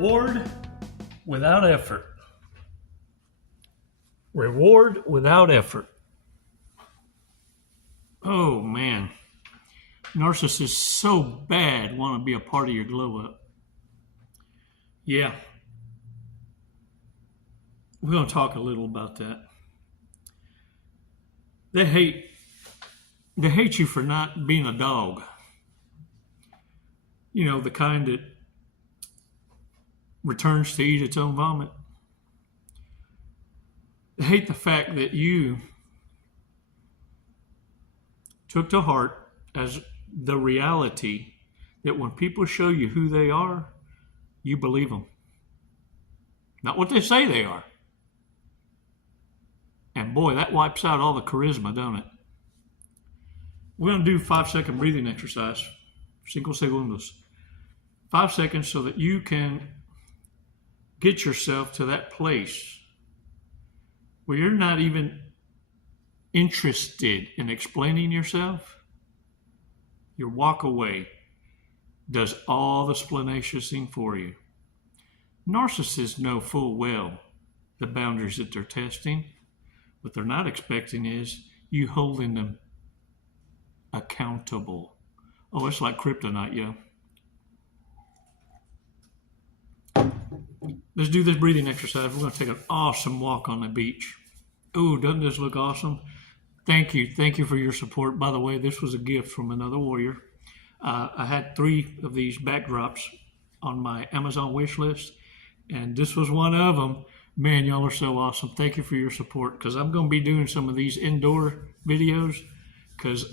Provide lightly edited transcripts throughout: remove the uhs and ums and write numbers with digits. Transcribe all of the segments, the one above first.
Reward without effort. Reward without effort. Oh man, narcissists so bad want to be a part of your glow up. Yeah, we're going to talk a little about that. They hate you for not being a dog. You know, the kind that returns to eat its own vomit. They hate the fact that you took to heart as the reality that when people show you who they are, you believe them. Not what they say they are. And boy, that wipes out all the charisma, don't it? We're going to do 5-second breathing exercise. 5 segundos. 5 seconds so that you can get yourself to that place where you're not even interested in explaining yourself. Your walk away does all the explanation for you. Narcissists know full well the boundaries that they're testing. What they're not expecting is you holding them accountable. Oh, it's like kryptonite, yo. Let's do this breathing exercise. We're going to take an awesome walk on the beach. Oh, doesn't this look awesome? Thank you. Thank you for your support. By the way, this was a gift from another warrior. I had 3 of these backdrops on my Amazon wish list, and this was one of them. Man, y'all are so awesome. Thank you for your support, because I'm going to be doing some of these indoor videos because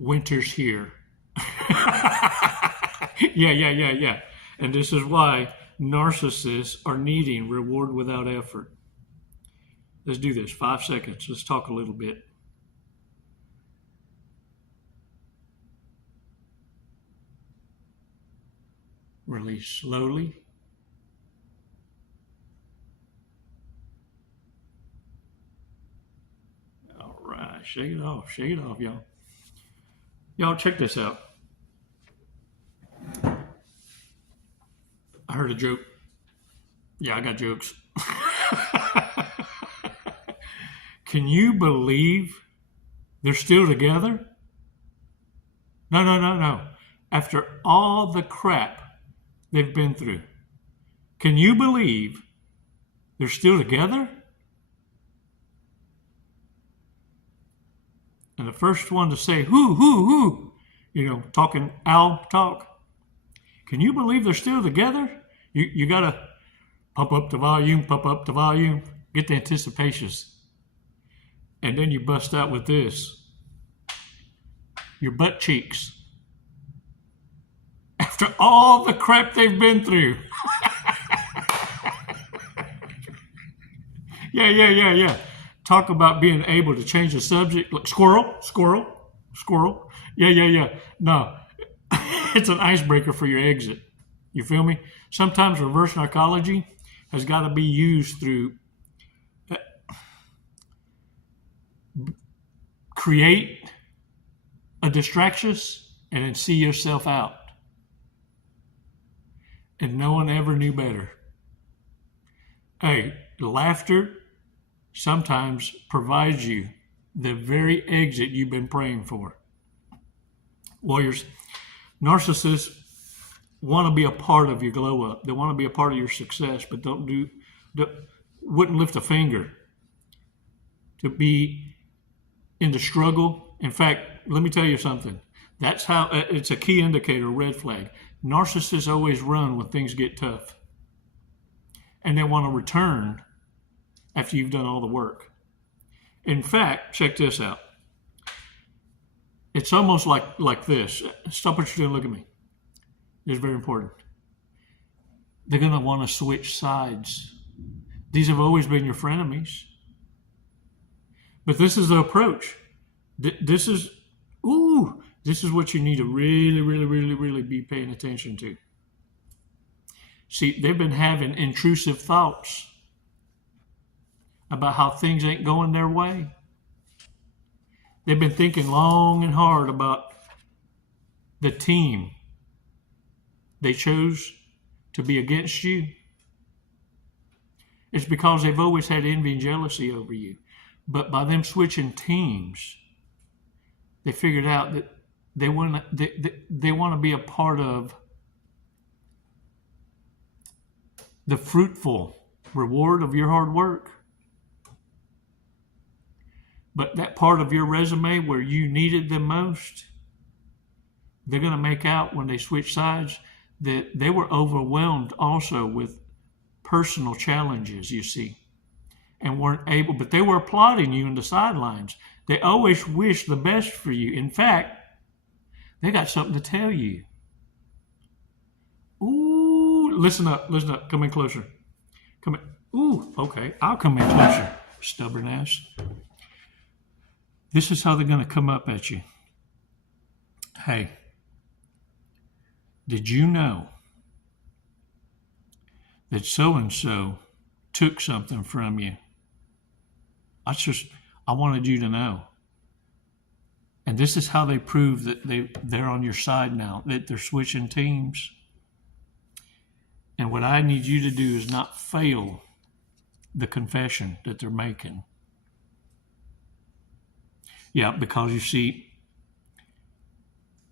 winter's here. Yeah. And this is why narcissists are needing reward without effort. Let's do this. 5 seconds. Let's talk a little bit. Release slowly. All right. Shake it off. Shake it off, y'all. Y'all, check this out. I heard a joke. Yeah, I got jokes. Can you believe they're still together? No. After all the crap they've been through, can you believe they're still together? And the first one to say, who, talking owl talk. Can you believe they're still together? You got to pump up the volume, get the anticipations. And then you bust out with this. Your butt cheeks. After all the crap they've been through. Yeah. Talk about being able to change the subject. Look, squirrel. Yeah. No, it's an icebreaker for your exit. You feel me? Sometimes reverse psychology has got to be used through create a distractions and then see yourself out. And no one ever knew better. Hey, laughter sometimes provides you the very exit you've been praying for. Warriors, narcissists want to be a part of your glow up. They want to be a part of your success, but wouldn't lift a finger to be in the struggle. In fact, let me tell you something. That's how it's a key indicator, red flag. Narcissists always run when things get tough. And they want to return after you've done all the work. In fact, check this out. It's almost like this. Stop what you're doing, look at me. It's very important. They're going to want to switch sides. These have always been your frenemies. But this is the approach. This is what you need to really be paying attention to. See, they've been having intrusive thoughts about how things ain't going their way. They've been thinking long and hard about the team they chose to be against you, it's because they've always had envy and jealousy over you. But by them switching teams, they figured out that they want to be a part of the fruitful reward of your hard work. But that part of your resume where you needed them most, they're going to make out when they switch sides that they were overwhelmed also with personal challenges, you see, and weren't able, but they were applauding you in the sidelines. They always wish the best for you. In fact, they got something to tell you. Ooh, listen up, come in closer. Come in. Ooh, okay, I'll come in closer, stubborn ass. This is how they're going to come up at you. Hey, did you know that so-and-so took something from you? I wanted you to know. And this is how they prove that they're on your side now, that they're switching teams. And what I need you to do is not fail the confession that they're making. Yeah, because you see,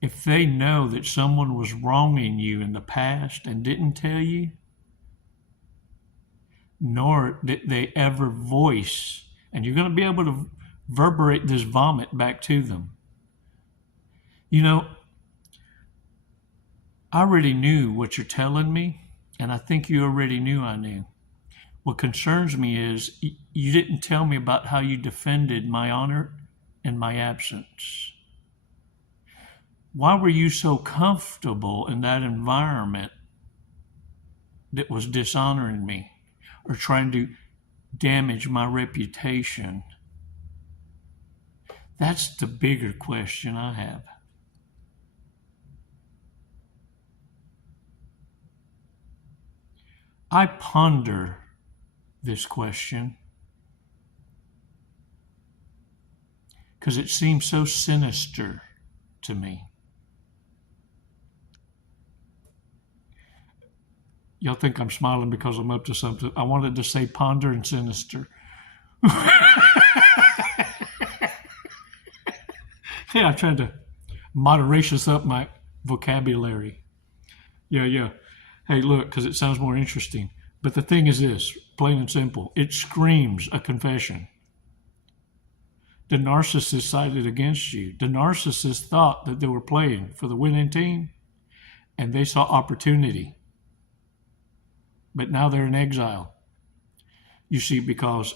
if they know that someone was wronging you in the past and didn't tell you, nor did they ever voice, and you're going to be able to reverberate this vomit back to them. You know, I already knew what you're telling me, and I think you already knew I knew. What concerns me is you didn't tell me about how you defended my honor in my absence. Why were you so comfortable in that environment that was dishonoring me or trying to damage my reputation? That's the bigger question I have. I ponder this question because it seems so sinister to me. Y'all think I'm smiling because I'm up to something. I wanted to say ponder and sinister. Yeah, I'm trying to moderatious up my vocabulary. Yeah. Hey, look, because it sounds more interesting. But the thing is this, plain and simple. It screams a confession. The narcissist sided against you. The narcissist thought that they were playing for the winning team, and they saw opportunity. But now they're in exile. You see, because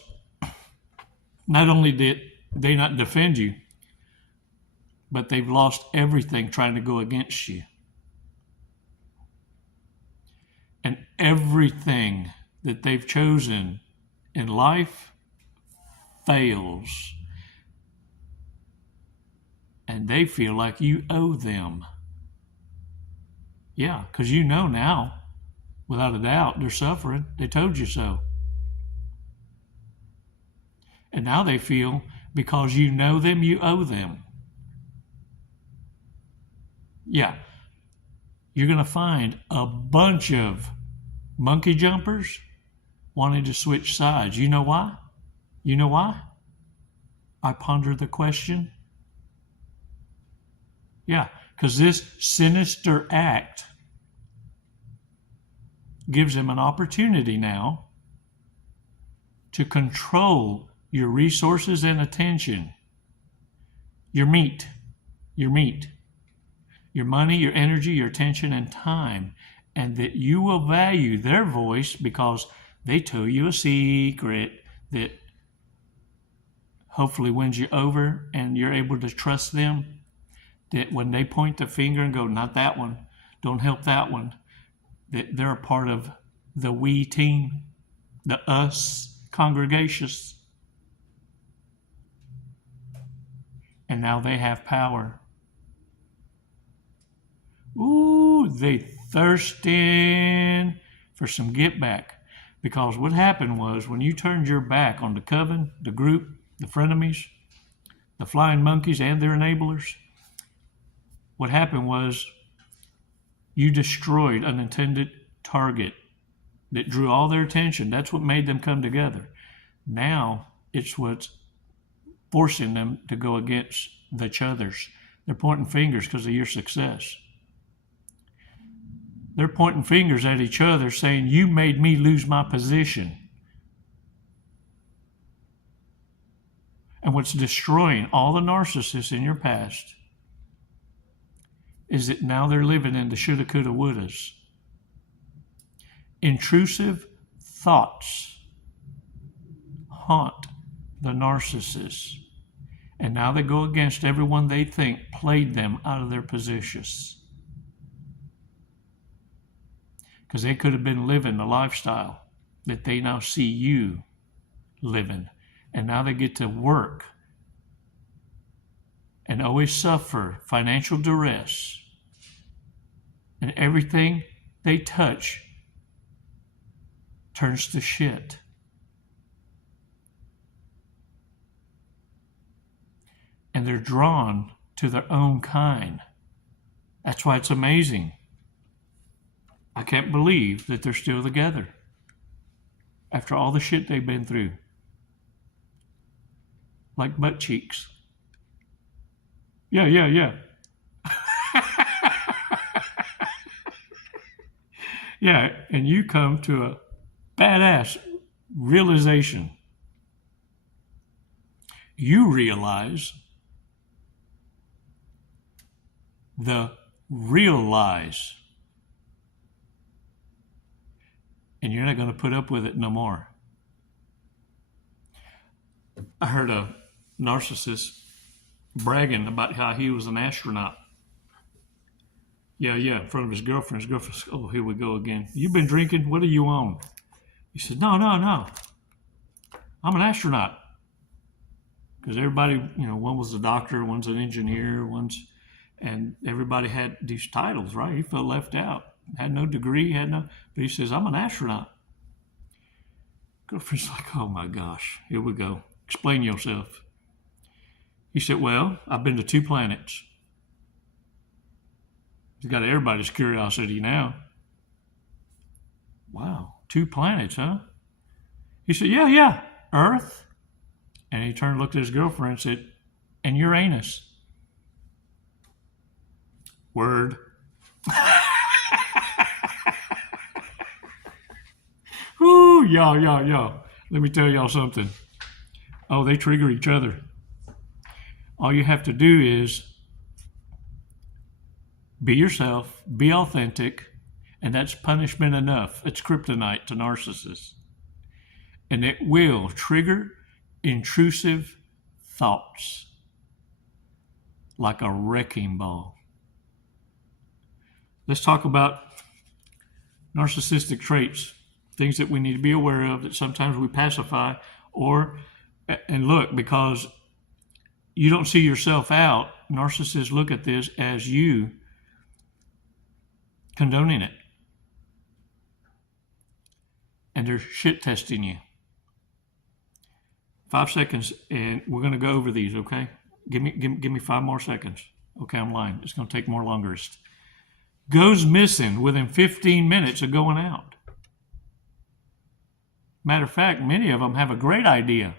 not only did they not defend you, but they've lost everything trying to go against you. And everything that they've chosen in life fails. And they feel like you owe them. Yeah, because you know now, without a doubt, they're suffering. They told you so. And now they feel because you know them, you owe them. Yeah, you're going to find a bunch of monkey jumpers wanting to switch sides. You know why? You know why? I ponder the question. Yeah, because this sinister act gives them an opportunity now to control your resources and attention, your meat, your money, your energy, your attention, and time, and that you will value their voice because they tell you a secret that hopefully wins you over, and you're able to trust them, that when they point the finger and go, not that one, don't help that one, that they're a part of the we team, the us congregations. And now they have power. Ooh, they thirsting for some get back. Because what happened was when you turned your back on the coven, the group, the frenemies, the flying monkeys and their enablers, what happened was You destroyed an intended target that drew all their attention. That's what made them come together. Now it's what's forcing them to go against each others. They're pointing fingers because of your success. They're pointing fingers at each other saying, you made me lose my position. And what's destroying all the narcissists in your past is that now they're living in the shoulda, coulda, wouldas. Intrusive thoughts haunt the narcissists. And now they go against everyone they think played them out of their positions. Because they could have been living the lifestyle that they now see you living. And now they get to work and always suffer financial duress. And everything they touch turns to shit. And they're drawn to their own kind. That's why it's amazing. I can't believe that they're still together after all the shit they've been through. Like butt cheeks. Yeah. Yeah, and you come to a badass realization. You realize the real lies. And you're not going to put up with it no more. I heard a narcissist bragging about how he was an astronaut. Yeah, in front of his girlfriend. His girlfriend said, oh, here we go again. You've been drinking? What are you on? He said, no. I'm an astronaut. Because everybody, one was a doctor, one's an engineer, and everybody had these titles, right? He felt left out. Had no degree, but he says, I'm an astronaut. Girlfriend's like, oh my gosh, here we go. Explain yourself. He said, well, I've been to 2 planets. He's got everybody's curiosity now. Wow, 2 planets, huh? He said, yeah, Earth. And he turned and looked at his girlfriend and said, and Uranus. Word. Whoo, y'all. Let me tell y'all something. Oh, they trigger each other. All you have to do is be yourself, be authentic, and that's punishment enough. It's kryptonite to narcissists. And it will trigger intrusive thoughts like a wrecking ball. Let's talk about narcissistic traits, things that we need to be aware of that sometimes we pacify and look, because you don't see yourself out, narcissists look at this as you condoning it. And they're shit testing you. 5 seconds, and we're going to go over these, okay? Give me 5 more seconds. Okay, I'm lying. It's going to take more longer. Goes missing within 15 minutes of going out. Matter of fact, many of them have a great idea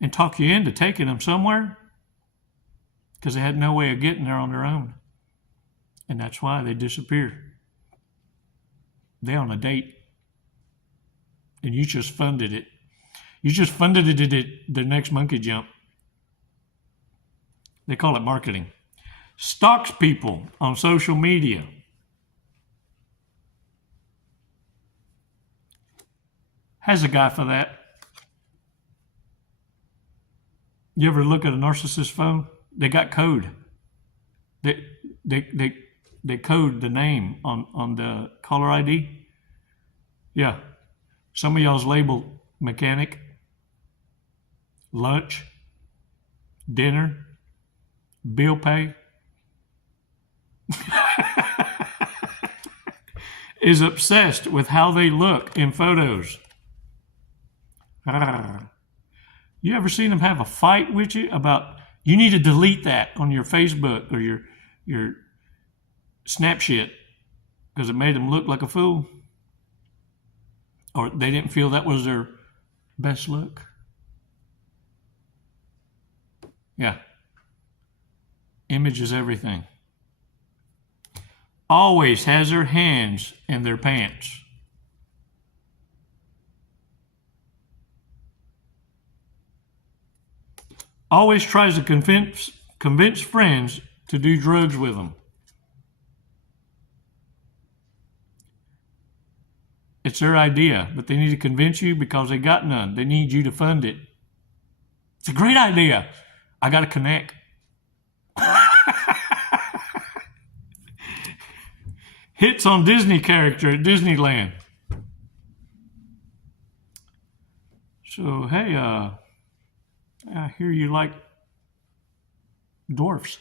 and talk you into taking them somewhere because they had no way of getting there on their own. And that's why they disappear. They're on a date. And you just funded it. You just funded it at the next monkey jump. They call it marketing. Stalks people on social media. Has a guy for that. You ever look at a narcissist phone? They got code. They code the name on the caller ID. Yeah. Some of y'all's labeled mechanic, lunch, dinner, bill pay. Is obsessed with how they look in photos. You ever seen them have a fight with you about you need to delete that on your Facebook or your snap shit because it made them look like a fool, or they didn't feel that was their best look. Yeah. Image is everything. Always has their hands in their pants. Always tries to convince friends to do drugs with them. It's their idea, but they need to convince you because they got none. They need you to fund it. It's a great idea. I got to connect. Hits on Disney character at Disneyland. So, hey, I hear you like dwarfs.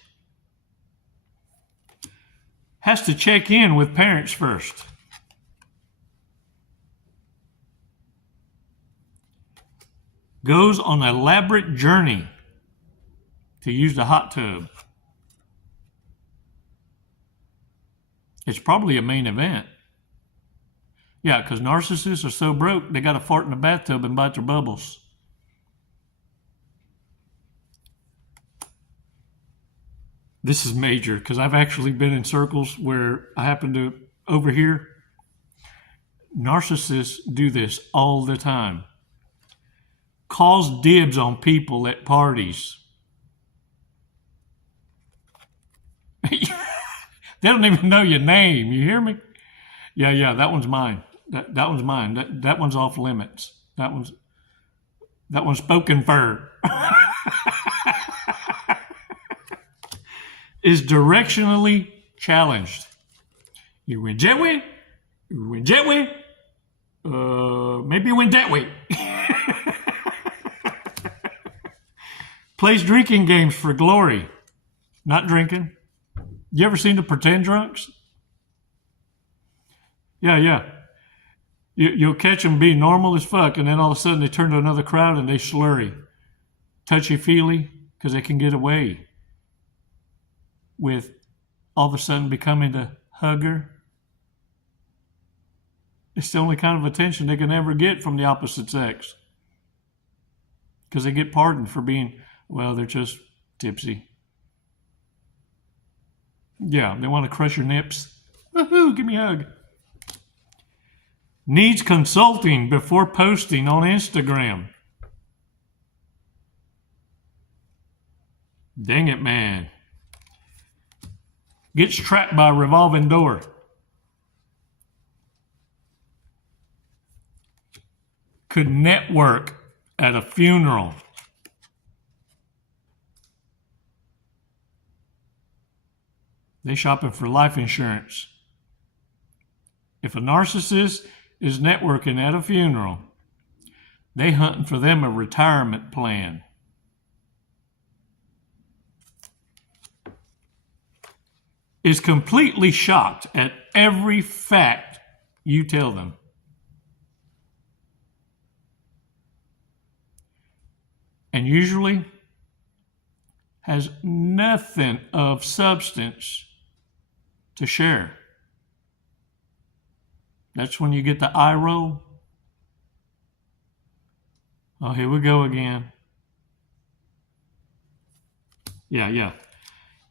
Has to check in with parents first. Goes on an elaborate journey to use the hot tub. It's probably a main event. Yeah, because narcissists are so broke, they got to fart in the bathtub and bite their bubbles. This is major because I've actually been in circles where I happen to overhear. Narcissists do this all the time. Calls dibs on people at parties. They don't even know your name. You hear me? Yeah, that one's mine. That one's mine. That one's off limits. That one's spoken for. Is directionally challenged. You went that way. You went that way. Maybe you went that way. Plays drinking games for glory. Not drinking. You ever seen the pretend drunks? Yeah. You'll catch them being normal as fuck, and then all of a sudden they turn to another crowd and they slurry. Touchy-feely, because they can get away with all of a sudden becoming the hugger. It's the only kind of attention they can ever get from the opposite sex. Because they get pardoned for being, well, they're just tipsy. Yeah, they want to crush your nips. Woohoo, give me a hug. Needs consulting before posting on Instagram. Dang it, man. Gets trapped by a revolving door. Could network at a funeral. They shopping for life insurance. If a narcissist is networking at a funeral, they hunting for them a retirement plan. Is completely shocked at every fact you tell them. And usually has nothing of substance to share. That's when you get the eye roll. Oh, here we go again. Yeah.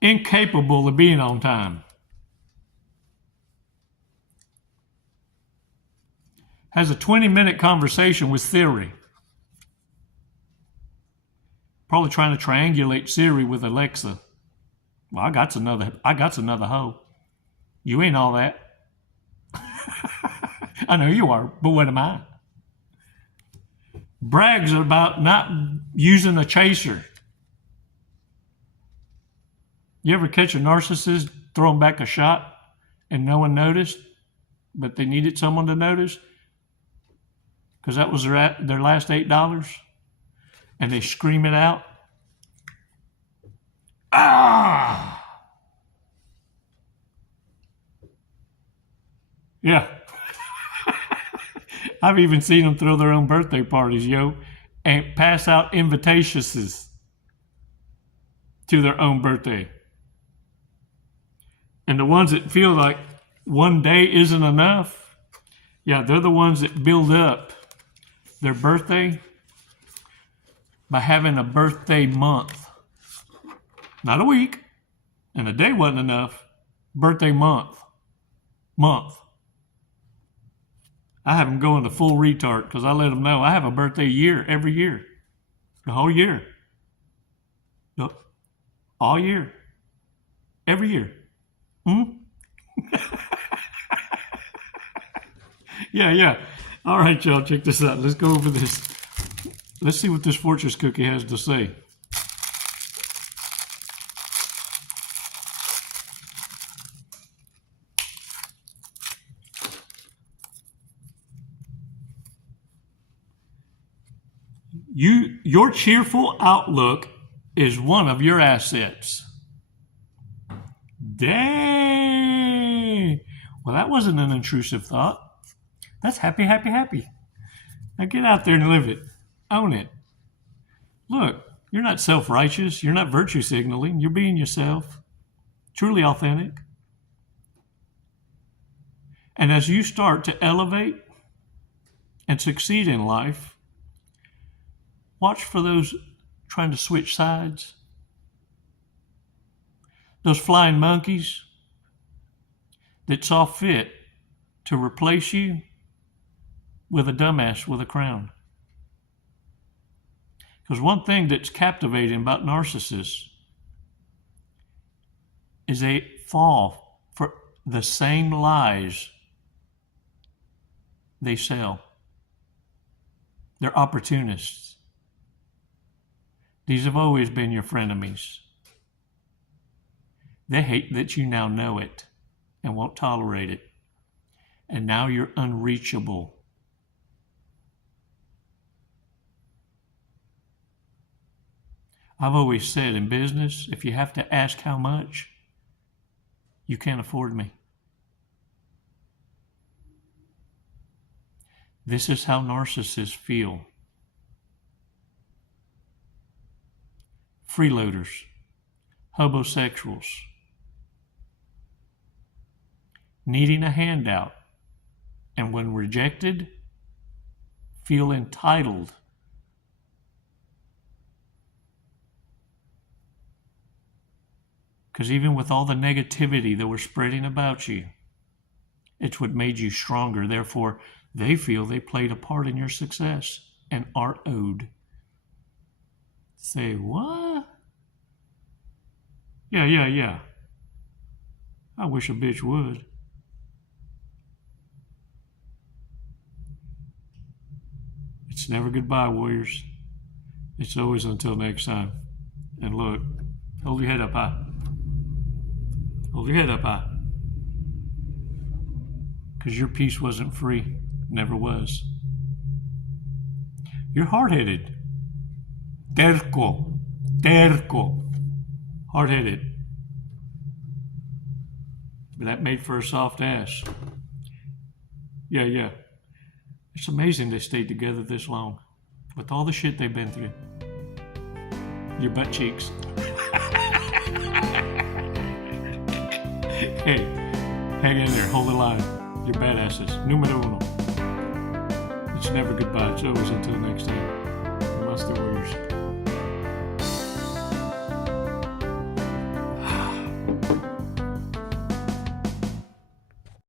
Incapable of being on time. Has a 20-minute conversation with Siri. Probably trying to triangulate Siri with Alexa. Well, I got another hoe. You ain't all that. I know you are, but what am I? Brags about not using a chaser. You ever catch a narcissist throwing back a shot and no one noticed, but they needed someone to notice because that was their last $8, and they scream it out? Ah! Yeah. I've even seen them throw their own birthday parties, and pass out invitations to their own birthday. And the ones that feel like one day isn't enough, yeah, they're the ones that build up their birthday by having a birthday month. Not a week, and a day wasn't enough. Birthday month. I have them going the full retard because I let them know I have a birthday every year. The whole year. All year. Every year. Yeah. All right, y'all, check this out. Let's go over this. Let's see what this fortress cookie has to say. Your cheerful outlook is one of your assets. Dang. Well, that wasn't an intrusive thought. That's happy. Now get out there and live it. Own it. Look, you're not self-righteous. You're not virtue signaling. You're being yourself. Truly authentic. And as you start to elevate and succeed in life, watch for those trying to switch sides. Those flying monkeys that saw fit to replace you with a dumbass with a crown. Because one thing that's captivating about narcissists is they fall for the same lies they sell. They're opportunists. These have always been your frenemies. They hate that you now know it and won't tolerate it. And now you're unreachable. I've always said in business, if you have to ask how much, you can't afford me. This is how narcissists feel. Freeloaders, homosexuals, needing a handout, and when rejected, feel entitled. Because even with all the negativity that we're spreading about you, it's what made you stronger. Therefore, they feel they played a part in your success and are owed. Say, what? Yeah. I wish a bitch would. It's never goodbye, warriors. It's always until next time. And look, hold your head up high. Hold your head up high. Because your peace wasn't free. Never was. You're hard-headed. Terco. Hard-headed. But that made for a soft ass. Yeah. It's amazing they stayed together this long. With all the shit they've been through. Your butt cheeks. Hey, hang in there. Hold the line. You're badasses. Numero uno. It's never goodbye. It's always until next time. Namaste, warriors.